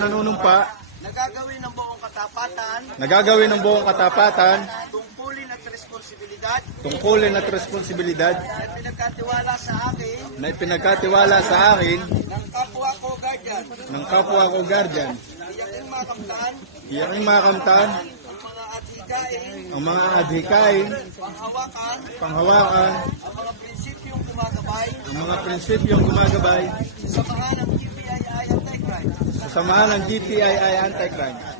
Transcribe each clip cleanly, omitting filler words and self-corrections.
nanunumpa, nagagawin ng buong katapatan, tungkulin at responsibilidad, na pinagkatiwala sa akin ng kapwa ko guardian, iyaking makamtan, ang mga adhikain, panghawakan, ang mga prinsipyong gumagabay, sasamahan ng GPII Anti-Crime.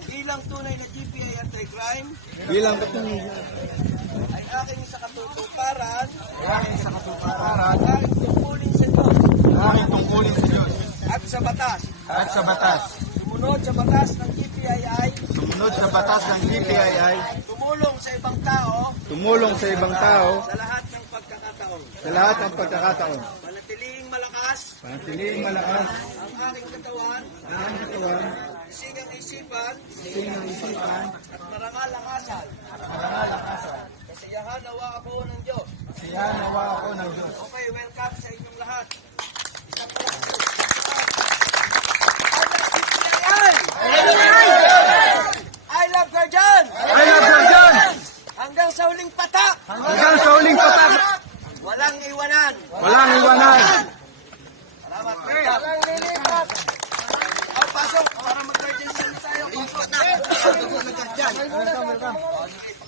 bilang tunay na GPI Anti-Crime, Bilang ay aking sa katutuparan, aking tungkulin sa Diyos at sa batas, sumunod sa batas ng GPII, tumulong sa ibang tao, sa lahat ng pagkakataon, panatiling malakas, ang aking katawan, sigang isipan, at marangal ang asal. kasiyahan nawa ako ng Diyos. Okay, welcome sa inyong lahat. Isang I love Guardian! Hanggang sa huling patak! Walang iwanan! Salamat, Guardian! Pasok para mag-Guardian tayo. Pasok!